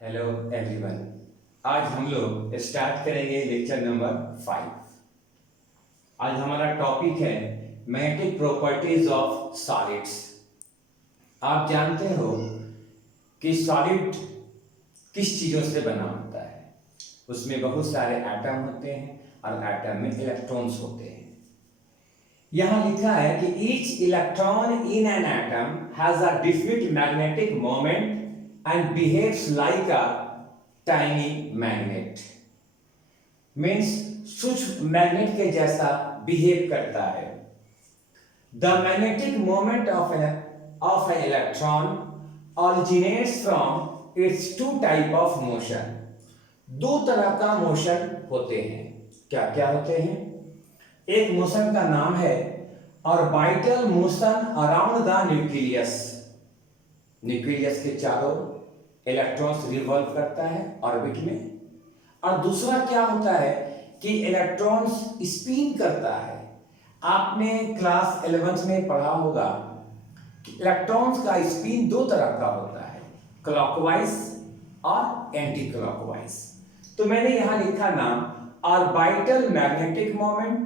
Hello everyone. आज हम लोग स्टार्ट करेंगे लेक्चर नंबर 5। आज हमारा टॉपिक है मैग्नेटिक प्रॉपर्टीज ऑफ सॉलिड्स। आप जानते हो कि सॉलिड किस चीज़ों से बना होता है। उसमें बहुत सारे एटम होते हैं और एटम में इलेक्ट्रॉन्स होते हैं। यहाँ लिखा है कि each electron in an atom has a definite magnetic moment and behaves like a tiny magnet। Means सूक्ष्म मैग्नेट के जैसा बिहेव करता है। The magnetic moment of an electron originates from its two type of motion। दो तरह का motion होते हैं। क्या क्या होते हैं? एक मोशन का नाम है orbital motion around the nucleus. Nucleus के चारों इलेक्ट्रॉन्स रिवॉल्व करता है ऑर्बिट में। और दूसरा क्या होता है कि इलेक्ट्रॉन्स स्पिन करता है। आपने क्लास 11th में पढ़ा होगा कि इलेक्ट्रॉन्स का स्पिन दो तरह का होता है, क्लॉकवाइज और एंटी क्लॉकवाइज। तो मैंने यहां लिखा नाम ऑर्बिटल मैग्नेटिक मोमेंट,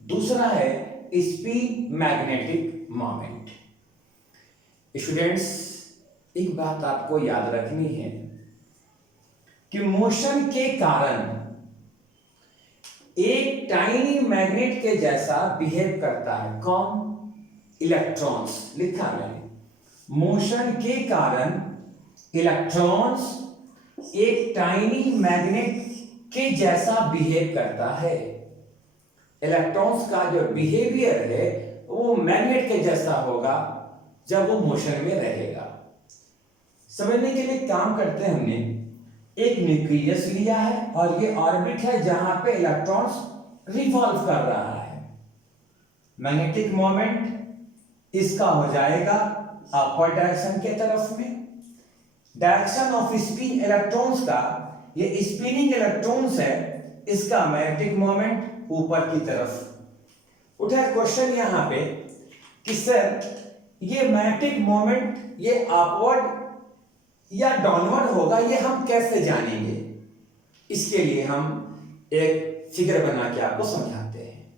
दूसरा है स्पिन मैग्नेटिक मोमेंट। स्टूडेंट्स, एक बात आपको याद रखनी है कि मोशन के कारण एक टाइनी मैग्नेट के जैसा बिहेव करता है। कौन? इलेक्ट्रॉन्स। लिखा मैंने, मोशन के कारण इलेक्ट्रॉन्स एक टाइनी मैग्नेट के जैसा बिहेव करता है। इलेक्ट्रॉन्स का जो बिहेवियर है वो मैग्नेट के जैसा होगा जब वो मोशन में रहेगा। समझने के लिए काम करते हैं, हमने एक न्यूक्लियस लिया है और ये ऑर्बिट है जहां पे इलेक्ट्रॉन्स रिवॉल्व कर रहा है। मैग्नेटिक मोमेंट इसका हो जाएगा अपवर्ड डायरेक्शन के तरफ में। डायरेक्शन ऑफ स्पिन इलेक्ट्रॉन्स का, ये स्पिनिंग इलेक्ट्रॉन्स है, इसका मैग्नेटिक मोमेंट ऊपर की तरफ। उठा क्वेश्चन यहां पे कि सर ये मैग्नेटिक मोमेंट ये अपवर्ड या डाउनवर्ड होगा, ये हम कैसे जानेंगे? इसके लिए हम एक फिगर बना के आपको समझाते हैं।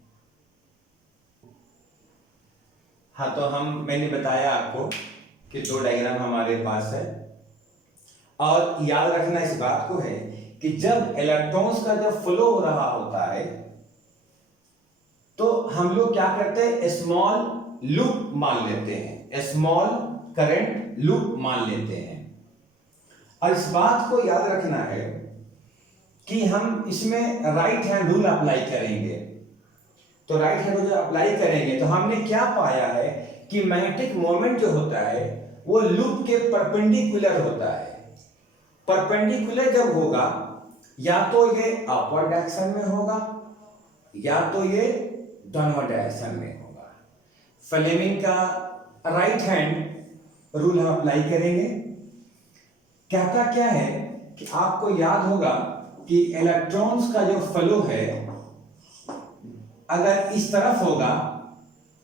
हाँ, तो मैंने बताया आपको कि दो डायग्राम हमारे पास है और याद रखना इस बात को है कि जब इलेक्ट्रॉन्स का जब फ्लो हो रहा होता है तो हम लोग क्या करते हैं, स्मॉल लूप मान लेते हैं, स्मॉल करंट लूप मान लेते हैं। और इस बात को याद रखना है कि हम इसमें राइट हैंड रूल अप्लाई करेंगे। तो राइट हैंड रूल अप्लाई करेंगे तो हमने क्या पाया है कि मैग्नेटिक मोमेंट जो होता है वो लूप के परपेंडिकुलर होता है। परपेंडिकुलर जब होगा या तो ये अपवर्ड डायरेक्शन में होगा या तो ये डाउनवर्ड डायरेक्शन में होगा। फ्लेमिंग का राइट हैंड रूल हम अप्लाई करेंगे। कहता क्या है कि आपको याद होगा कि इलेक्ट्रॉन्स का जो फ्लो है अगर इस तरफ होगा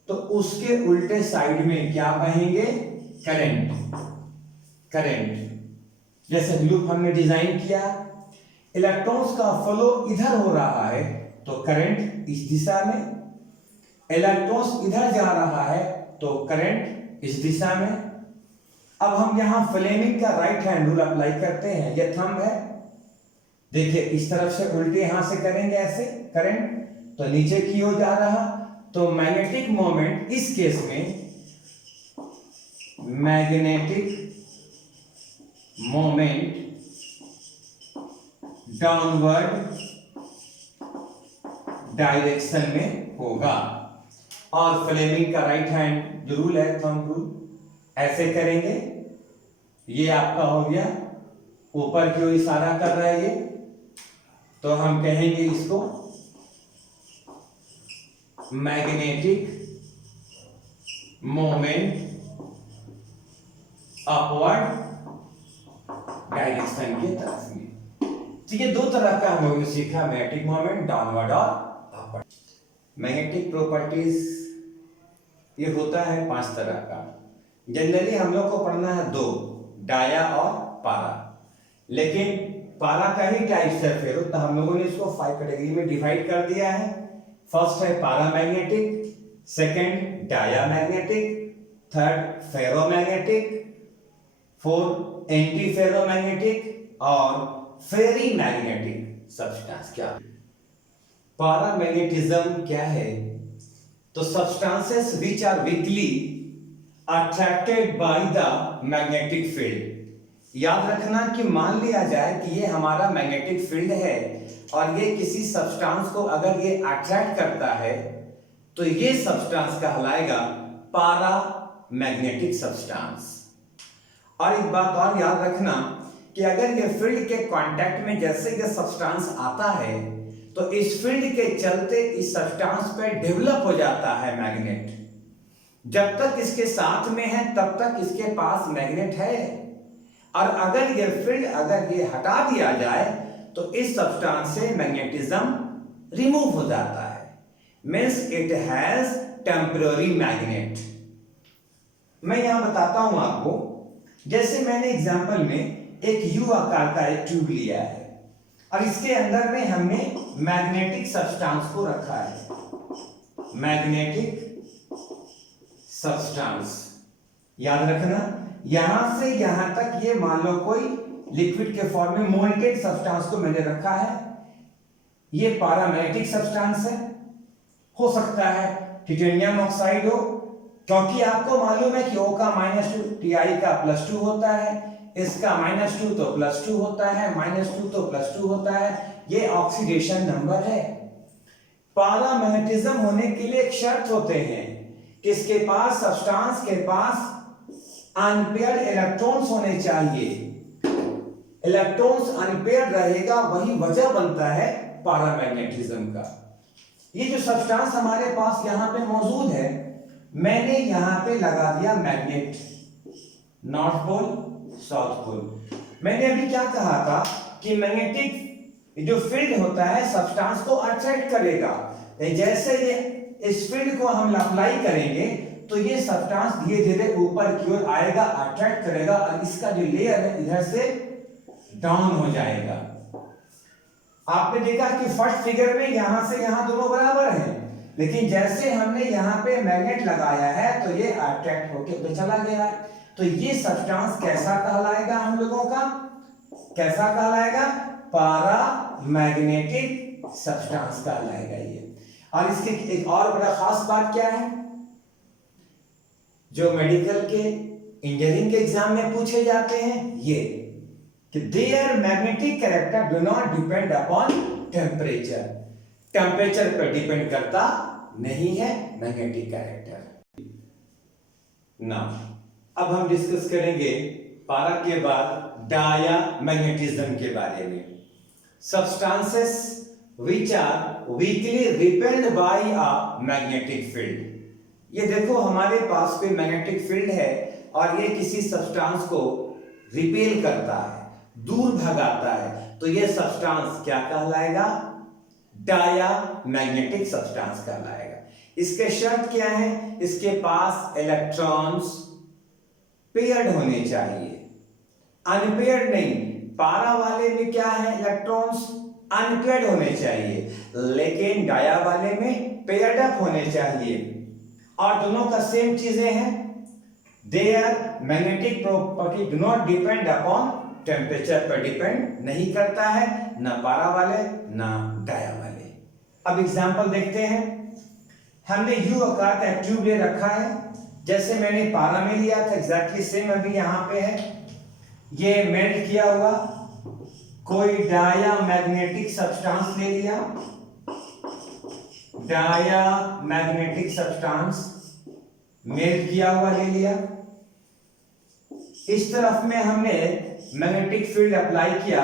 तो उसके उल्टे साइड में क्या बहेंगे, करंट। करंट जैसे लूप हमने डिजाइन किया, इलेक्ट्रॉन्स का फ्लो इधर हो रहा है तो करंट इस दिशा में, इलेक्ट्रॉन्स इधर जा रहा है तो करंट इस दिशा में। अब हम यहां फ्लेमिंग का राइट हैंड रूल अप्लाई करते हैं। ये थंब है, देखिए इस तरफ से उल्टे यहां से करेंगे ऐसे करंट तो नीचे की ओर जा रहा। तो मैग्नेटिक मोमेंट इस केस में मैग्नेटिक मोमेंट डाउनवर्ड डायरेक्शन में होगा। और फ्लेमिंग का राइट हैंड जो रूल है, थंब रूल, ऐसे करेंगे, ये आपका हो गया, ऊपर की ओर इशारा कर रहा है ये, तो हम कहेंगे इसको मैग्नेटिक मोमेंट अपवर्ड डायरेक्शन के तरफ में। ठीक है, दो तरह का हम लोगों ने सीखा, मैग्नेटिक मोमेंट डाउनवर्ड और अपवर्ड। मैग्नेटिक प्रॉपर्टीज ये होता है 5 तरह का। जनरली हम लोग को पढ़ना है 2, डाया और पारा। लेकिन पारा का ही टाइप्स है फेरो, तो हम लोगों ने इसको 5 कैटेगरी में डिवाइड कर दिया है। फर्स्ट है paramagnetic, second diamagnetic, third ferromagnetic, fourth antiferromagnetic और फेरी मैग्नेटिक सब्सटेंस। क्या पारामैग्नेटिज्म क्या है? तो substances which are weakly attracted by the magnetic field. याद रखना कि मान लिया जाए कि ये हमारा मैग्नेटिक फील्ड है और ये किसी सब्सटेंस को अगर ये अट्रैक्ट करता है तो ये सब्सटेंस कहलाएगा पारामैग्नेटिक सब्सटेंस। और एक बात और याद रखना कि अगर ये फील्ड के कांटेक्ट में जैसे ये सब्सटेंस आता है तो इस फील्ड के चलते इस सब्सटेंस पर डेवलप हो जाता है मैग्नेट। जब तक इसके साथ में है तब तक इसके पास मैग्नेट है, और अगर ये फील्ड अगर ये हटा दिया जाए तो इस सब्सटेंस से मैग्नेटिज्म रिमूव हो जाता है, means it has temporary magnet. मैं यहां बताता हूं आपको, जैसे मैंने एग्जांपल में एक यू आकार का एक ट्यूब लिया है और इसके अंदर में हमने मैग्नेटिक सब्सटेंस को रखा है। मैग्नेटिक सब्सटेंस याद रखना, यहां से यहां तक ये मान लो कोई लिक्विड के फॉर्म में मोल्टेड सब्सटेंस को मैंने रखा है। ये पारामैग्नेटिक सब्सटेंस है, हो सकता है टिटेनियम ऑक्साइड हो, क्योंकि आपको मालूम है कि O का -2 Ti का +2 होता है, इसका -2 तो +2 होता है, -2 तो +2 होता है। ये ऑक्सीडेशन नंबर है। पारामैग्नेटिज्म होने के लिए एक शर्त होते हैं कि इसके पास सब्सटेंस के पास अनपेयर्ड इलेक्ट्रॉन्स होने चाहिए। इलेक्ट्रॉन्स अनपेयर्ड रहेगा, वही वजह बनता है पारामैग्नेटिज्म का। ये जो सब्सटेंस हमारे पास यहां पे मौजूद है, मैंने यहां पे लगा दिया magnet, north pole south pole. मैंने अभी क्या कहा था कि मैग्नेटिक जो फील्ड होता है सब्सटेंस को अट्रैक्ट करेगा। जैसे ये इस फील्ड को हम अप्लाई करेंगे तो ये सब्सटेंस धीरे धीरे ऊपर की ओर आएगा, अट्रैक्ट करेगा और इसका जो लेयर है इधर से डाउन हो जाएगा। आपने देखा कि फर्स्ट फिगर में यहां से यहां दोनों बराबर हैं, लेकिन जैसे हमने यहां पे मैग्नेट लगाया है तो ये अट्रैक्ट होके उधर चला गया है। तो ये सब्सटेंस कैसा कहलाएगा? हम लोगों का कैसा कहलाएगा? पारामैग्नेटिक सब्सटेंस कहलाएगा ये। और इसके एक और बड़ा खास बात क्या है जो मेडिकल के इंजीनियरिंग के एग्जाम में पूछे जाते हैं, ये कि their magnetic character do not depend upon temperature. Temperature पर डिपेंड करता नहीं है मैग्नेटिक कैरेक्टर। ना अब हम डिस्कस करेंगे पारा के बाद डायामैग्नेटिज्म के बारे में। Substances which are weakly repelled by a magnetic field. ये देखो हमारे पास कोई मैग्नेटिक फील्ड है और ये किसी सब्सटेंस को रिपेल करता है, दूर भगाता है, तो ये सब्सटेंस क्या कहलाएगा? डायामैग्नेटिक सब्सटेंस कहलाएगा। इसके शर्त क्या है? इसके पास इलेक्ट्रॉन्स पेयर्ड होने चाहिए, अनपेयर्ड नहीं। पारा वाले में क्या है? इलेक्ट्रॉन्स अनपेयर्ड होने चाहिए, लेकिन डाया वाले में पेयर्ड अप होने चाहिए। और दोनों का सेम चीजें हैं, their magnetic property do not depend upon temperature पर डिपेंड नहीं करता है, ना पारा वाले ना डाया वाले। अब एग्जांपल देखते हैं। हमने यू आकार का ट्यूब ले रखा है, जैसे मैंने पारा में लिया था एग्जैक्टली सेम अभी यहां पे है। ये मेल्ट किया हुआ कोई डायामैग्नेटिक सब्सटेंस ले लिया, डायामैग्नेटिक सब्सटेंस मेल्ट किया हुआ ले लिया। इस तरफ में हमने मैग्नेटिक फील्ड अप्लाई किया,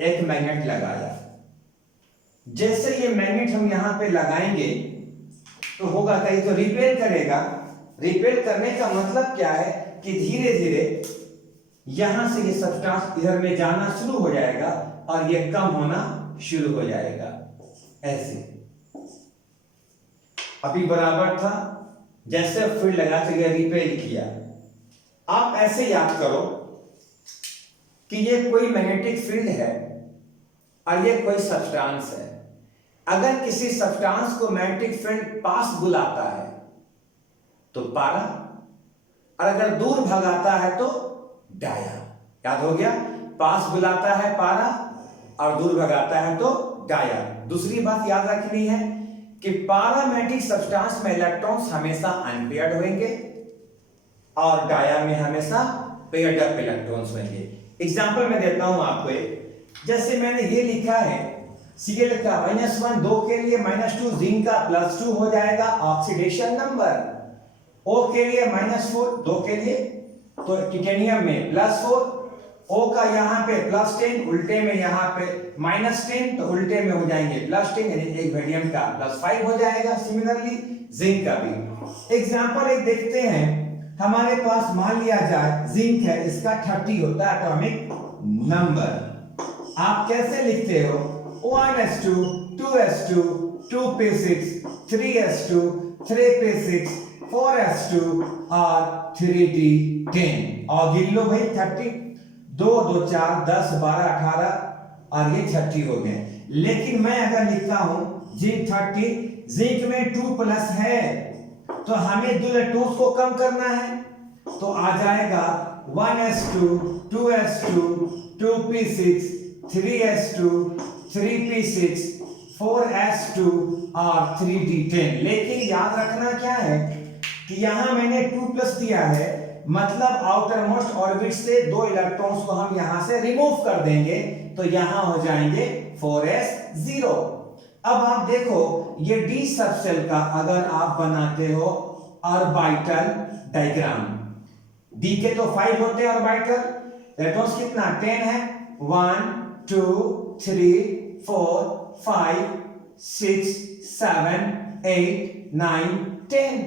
एक मैग्नेट लगाया। जैसे ये मैग्नेट हम यहां पे लगाएंगे तो होगा कहीं तो रिपेल करेगा। रिपेल करने का मतलब क्या है कि धीरे धीरे यहां से ये सब्सटेंस इधर में जाना शुरू हो जाएगा और ये कम होना शुरू हो जाएगा। ऐसे अभी बराबर था, जैसे फील्ड लगा तो ये रिपेल किया। आप ऐसे याद करो कि ये कोई मैग्नेटिक फील्ड है और ये कोई सब्सटेंस है। अगर किसी सब्सटेंस को मैग्नेटिक फील्ड पास बुलाता है तो पारा, और अगर दूर भगाता है तो डाया। याद हो गया, पास बुलाता है पारा और दूर भगाता है तो डाया। दूसरी बात याद रखनी है कि पारामैग्नेटिक सब्सटेंस में इलेक्ट्रॉन्स हमेशा अनपेयर्ड होंगे और डाया में हमेशा पेयर्ड अप इलेक्ट्रॉन्स होंगे। एग्जांपल मैं देता हूं आपको एक, जैसे मैंने ये लिखा है Cl का -1 2 के लिए -2, जिंक का +2 हो जाएगा ऑक्सीडेशन नंबर, O के लिए -4 2 के लिए, तो टिटेनियम में +4, O का यहाँ पे +10, उल्टे में यहाँ पे -10, तो उल्टे में हो जाएंगे +10, यानी एक वेरियम का +5 हो जाएगा। सिमिलरली जिंक का भी एग्जांपल एक देखते हैं। हमारे पास मान लिया जाए जिंक है, इसका 30 होता है एटॉमिक नंबर। आप कैसे लिखते हो? 1s2 2s2 2p6 3s2 3p6 4s2 और 3d10, और गिन लो भाई 30, 2 2 4 10 12 18 और ये 30 हो गए। लेकिन मैं अगर लिखता हूं जिंक 30, जिंक में 2+ है तो हमें 2 इलेक्ट्रॉन्स को कम करना है, तो आ जाएगा 1s2 2s2 2p6 3s2 3p6 4s2 और 3d10। लेकिन याद रखना क्या है कि यहां मैंने 2+ दिया है, मतलब आउटर मोस्ट ऑर्बिट से 2 इलेक्ट्रॉन्स को हम यहां से रिमूव कर देंगे, तो यहां हो जाएंगे 4s0। अब आप देखो ये d सबसेल का अगर आप बनाते हो ऑर्बिटल डायग्राम, d के तो 5 होते हैं ऑर्बिटल, इलेक्ट्रॉन्स कितना 10 है, 1 2 3 4 5 6 7 8 9 10,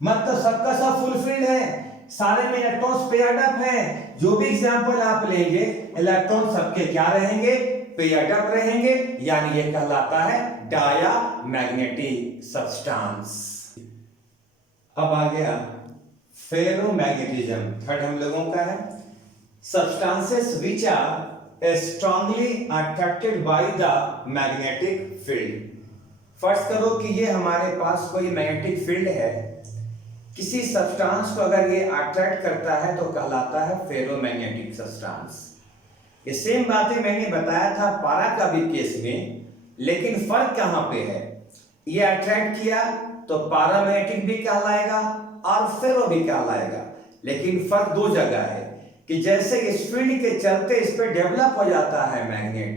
मतलब सबका सब फुलफिल्ड है, सारे में इलेक्ट्रॉन्स पेयर्ड अप हैं। जो भी एग्जांपल आप लेंगे इलेक्ट्रॉन सबके क्या रहेंगे? पेयर्ड अप रहेंगे, यानी ये कहलाता है डायामैग्नेटिक सब्सटेंस। अब आ गया फेरोमैग्नेटिज्म, थर्ड हम लोगों का है। Substances which are strongly attracted by the magnetic field. फर्ज करो कि ये हमारे पास कोई मैग्नेटिक फील्ड है, किसी सब्सटेंस को अगर ये अट्रैक्ट करता है तो कहलाता है फेरोमैग्नेटिक सब्सटेंस। ये सेम बातें मैंने बताया था पारा का भी केस में, लेकिन फर्क कहां पे है? ये अट्रैक्ट किया तो पारामैग्नेटिक भी कहलाएगा और फेरो भी कहलाएगा, लेकिन फर्क 2 जगह है कि जैसे इस फील्ड के चलते इस पे डेवलप हो जाता है मैग्नेट,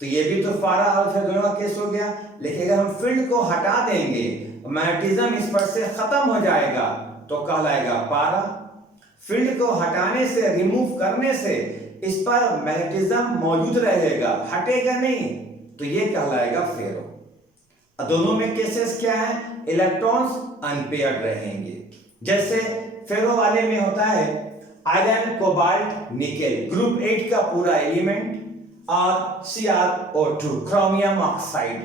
तो ये भी तो पारा और फेरो दोनों का केस हो गया। लेकिन अगर हम फील्ड को हटा देंगे, मैग्नेटिज्म इस पर से खत्म हो जाएगा, तो कहलाएगा पारा। फील्ड को हटाने से, रिमूव करने से इस पर मैग्नेटिज्म मौजूद रहेगा, हटेगा नहीं, तो ये कहलाएगा फेरो। दोनों में केसेस क्या है? इलेक्ट्रॉन्स अनपेयर्ड रहेंगे। जैसे फेरो वाले में होता है आयरन कोबाल्ट निकेल, ग्रुप 8 का पूरा एलिमेंट, और CrO2 क्रोमियम ऑक्साइड।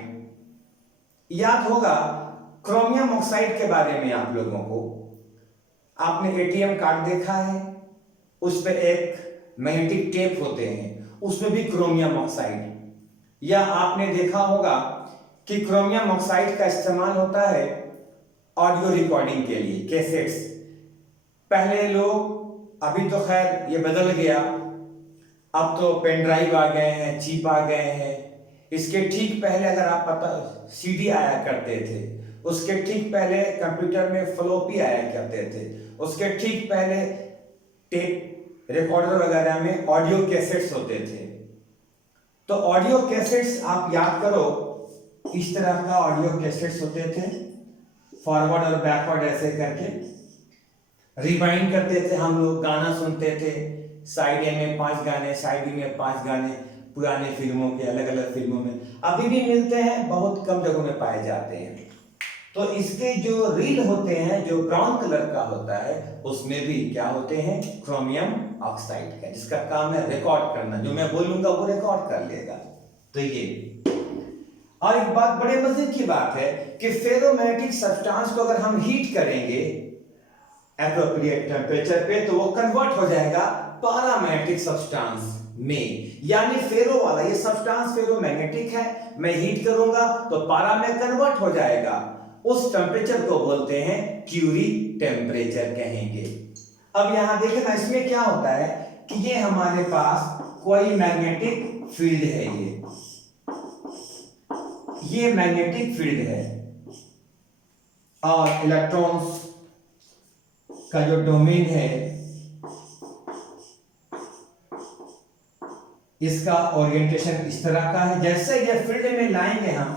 याद होगा क्रोमियम ऑक्साइड के बारे में आप लोगों को, आपने ATM कार्ड देखा है, उस पे एक मैग्नेटिक टेप होते हैं, उसमें भी क्रोमियम ऑक्साइड, या आपने देखा होगा कि क्रोमियम ऑक्साइड का इस्तेमाल होता है ऑडियो रिकॉर्डिंग के लिए, कैसेट्स। पहले लोग, अभी तो खैर ये बदल गया, अब तो पेन ड्राइव आ गए हैं, चिप आ गए हैं। इसके ठीक पहले अगर आप पता CD आया करते थे, उसके ठीक पहले कंप्यूटर में फ्लॉपी आया करते थे, उसके ठीक पहले टेप रिकॉर्डर वगैरह में ऑडियो कैसेट्स होते थे। तो ऑडियो कैसेट्स आप याद करो, इस तरह का ऑडियो कैसेट्स होते थे, फॉरवर्ड और बैकवर्ड ऐसे करके रिवाइंड करते थे हम लोग, गाना सुनते थे, साइड ए में 5 गाने, साइड बी में 5 गाने, पुराने फिल्मों के, अलग अलग फिल्मों में अभी भी मिलते हैं, बहुत कम जगहों में पाए जाते हैं। तो इसके जो रील होते हैं, जो ब्राउन कलर का होता है, उसमें भी क्या होते हैं? क्रोमियम ऑक्साइड का, जिसका काम है रिकॉर्ड करना, जो मैं बोलूंगा वो रिकॉर्ड कर लेगा। तो ये, और एक बात बड़े मजे की बात है कि फेरोमैग्नेटिक सब्सटेंस को अगर हम हीट करेंगे, एप्रोप्रिएट टेम्परेचर पे, तो वो कन्वर्ट हो जाएगा पैरामैग्नेटिक सब्सटेंस में। यानी फेरो वाला ये सब्सटेंस फेरोमैग्नेटिक है, मैं हीट करूंगा तो पारा में कन्वर्ट हो जाएगा। उस टेम्परेचर को बोलते हैं क्यूरी टेम्परेचर कहेंगे। अब यहां देखना इसमें क्या होता है कि ये हमारे पास कोई मैग्नेटिक फील्ड है, ये मैग्नेटिक फील्ड है और इलेक्ट्रॉन्स का जो डोमेन है इसका ओरिएंटेशन इस तरह का है। जैसे ये फील्ड में लाएंगे हम,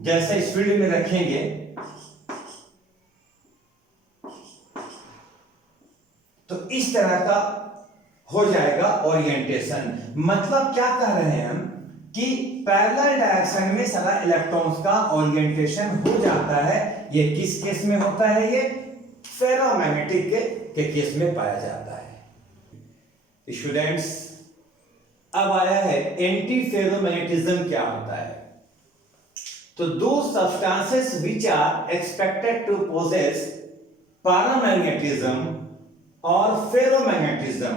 जैसे इस फील्ड में रखेंगे तो इस तरह का हो जाएगा ओरिएंटेशन। मतलब क्या कह रहे हैं हम कि पैरेलल डायरेक्शन में सारा इलेक्ट्रॉन्स का ओरिएंटेशन हो जाता है। ये किस केस में होता है? ये फेरोमैग्नेटिक के केस में पाया जाता है। स्टूडेंट्स, अब आया है एंटी फेरोमैग्नेटिज्म क्या होता है। तो दो substances which are expected to possess paramagnetism और ferromagnetism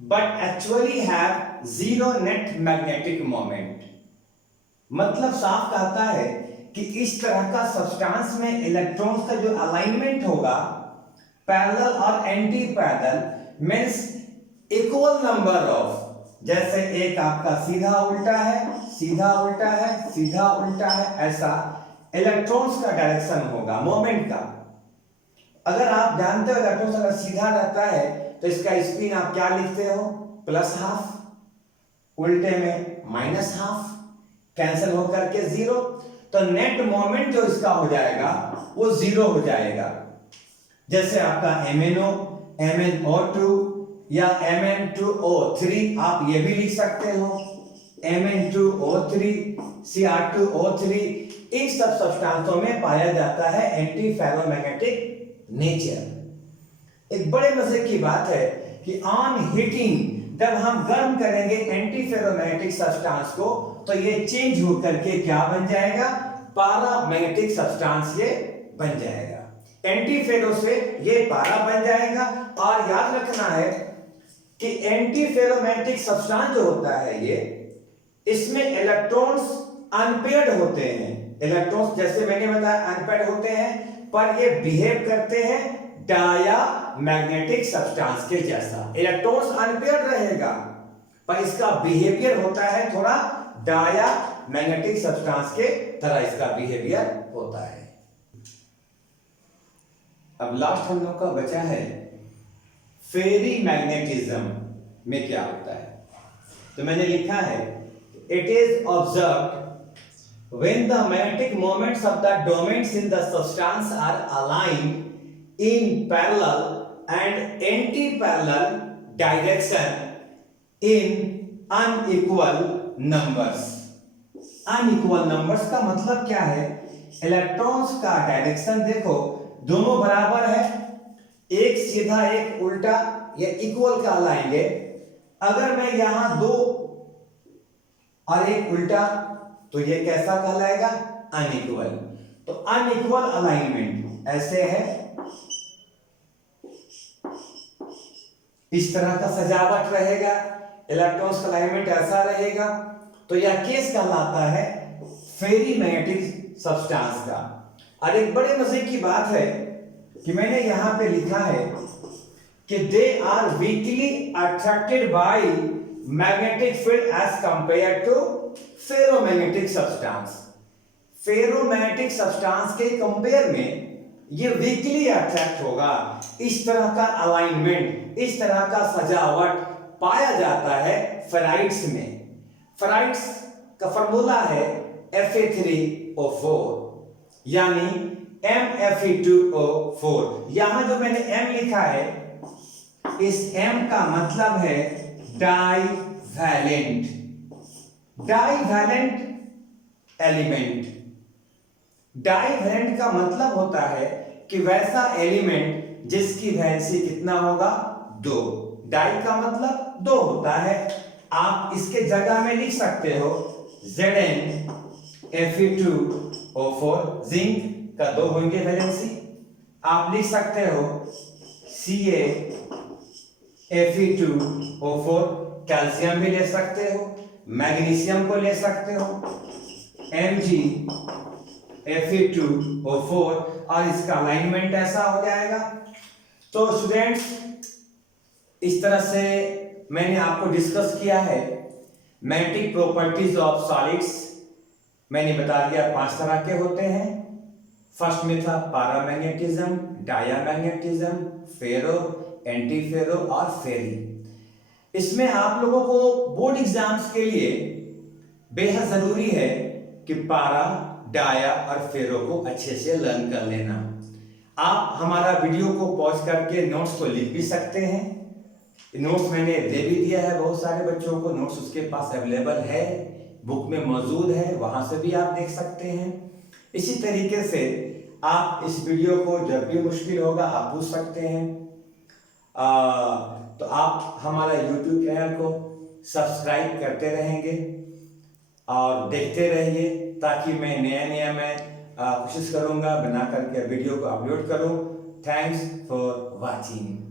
but actually have zero net magnetic moment. मतलब साफ कहता है कि इस तरह का सब्सटेंस में इलेक्ट्रॉन्स का जो अलाइनमेंट होगा पैरेलल और anti parallel means equal number of, जैसे एक आपका सीधा उल्टा है, सीधा उल्टा है, सीधा उल्टा है, ऐसा इलेक्ट्रॉन्स का डायरेक्शन होगा मोमेंट का। अगर आप जानते हो इलेक्ट्रॉन्स अगर सीधा रहता है तो इसका स्पिन आप क्या लिखते हो? प्लस हाफ, उल्टे में माइनस हाफ, कैंसिल होकर के जीरो। तो नेट मोमेंट जो इसका हो जाएगा वो जीरो हो जाएगा। जैसे आपका MnO, MnO2 या Mn2O3 आप ये भी लिख सकते हो, Mn2O3, Cr2O3। इन सब सब्सटेंसों में पाया जाता है एंटी फेरोमैग्नेटिक नेचर। एक बड़े मजे की बात है कि ऑन हीटिंग जब हम गर्म करेंगे एंटी फेरोमैग्नेटिक सब्सटेंस को तो ये चेंज होकर के क्या बन जाएगा? पैरामैग्नेटिक सब्सटेंस ये बन जाएगा। एंटी फेरो से ये पारा बन जाएगा। और याद रखना है कि एंटी फेरोमैग्नेटिक सब्सटेंस जो होता है ये, इसमें इलेक्ट्रॉन्स अनपेयर्ड होते हैं। इलेक्ट्रॉन्स जैसे मैंने बताया अनपेयर्ड होते हैं, पर ये बिहेव करते हैं डायामैग्नेटिक सब्सटेंस के जैसा। इलेक्ट्रॉन्स अनपेयर्ड रहेगा पर इसका बिहेवियर होता है थोड़ा डायामैग्नेटिक सब्सटेंस के तरह, इसका बिहेवियर होता है। अब लास्ट हम लोग का बचा है फेरी मैग्नेटिज्म में क्या होता है। तो मैंने लिखा है it is observed when the magnetic moments of the domains in the substance are aligned in parallel and anti-parallel direction in unequal numbers। unequal numbers का मतलब क्या है? इलेक्ट्रॉन्स का डायरेक्शन देखो दोनों बराबर है, एक सीधा एक उल्टा, ये इक्वल कहलाएंगे। अगर मैं यहां दो और एक उल्टा तो ये कैसा कहलाएगा? अनइक्वल। तो अनइक्वल अलाइनमेंट ऐसे है, इस तरह का सजावट रहेगा, इलेक्ट्रॉन्स का अलाइनमेंट ऐसा रहेगा, तो यह केस कहलाता है फेरी मैग्नेटिक सब्सटेंस का। और एक बड़े मजे की बात है कि मैंने यहां पे लिखा है कि they are weakly attracted by magnetic field as compare to ferromagnetic substance. Ferromagnetic substance के कंपेयर में ये वीकली अट्रैक्ट होगा। इस तरह का अलाइनमेंट, इस तरह का सजावट पाया जाता है फेराइट्स में। फेराइट्स का फार्मूला है Fe3O4 यानी MFe2O4। यहां जो मैंने M लिखा है, इस M का मतलब है डाइवैलेंट, डाइवैलेंट एलिमेंट। डाइवैलेंट का मतलब होता है कि वैसा एलिमेंट जिसकी वैलेंसी कितना होगा? 2। डाई का मतलब 2 होता है। आप इसके जगह में लिख सकते हो Zn Fe2O4 जिंक का 2 होंगे वैलेंसी। आप लिख सकते हो CaFe2O4, कैल्शियम भी ले सकते हो, मैग्नीशियम को ले सकते हो, MgFe2O4, और इसका अलाइनमेंट ऐसा हो जाएगा। तो स्टूडेंट्स, इस तरह से मैंने आपको डिस्कस किया है मैग्नेटिक प्रॉपर्टीज ऑफ सॉलिड्स। मैंने बता दिया 5 तरह के होते हैं। फर्स्ट में था पैरामैग्नेटिज्म, डायामैग्नेटिज्म, फेरो, एंटीफेरो और फेरी। इसमें आप लोगों को बोर्ड एग्जाम्स के लिए बेहद जरूरी है कि पारा, डाया और फेरो को अच्छे से लर्न कर लेना। आप हमारा वीडियो को पॉज करके नोट्स को लिख भी सकते हैं। नोट्स मैंने दे भी दिया है बहुत सारे बच्चों को, नोट्स उसके पास अवेलेबल है, बुक में मौजूद है, वहां से भी आप देख सकते हैं। इसी तरीके से आप इस वीडियो को जब भी मुश्किल होगा आप पूछ सकते हैं। तो आप हमारा YouTube चैनल को सब्सक्राइब करते रहेंगे और देखते रहिए, ताकि मैं नया कोशिश करूंगा बना करके वीडियो को अपलोड करूं। Thanks for watching.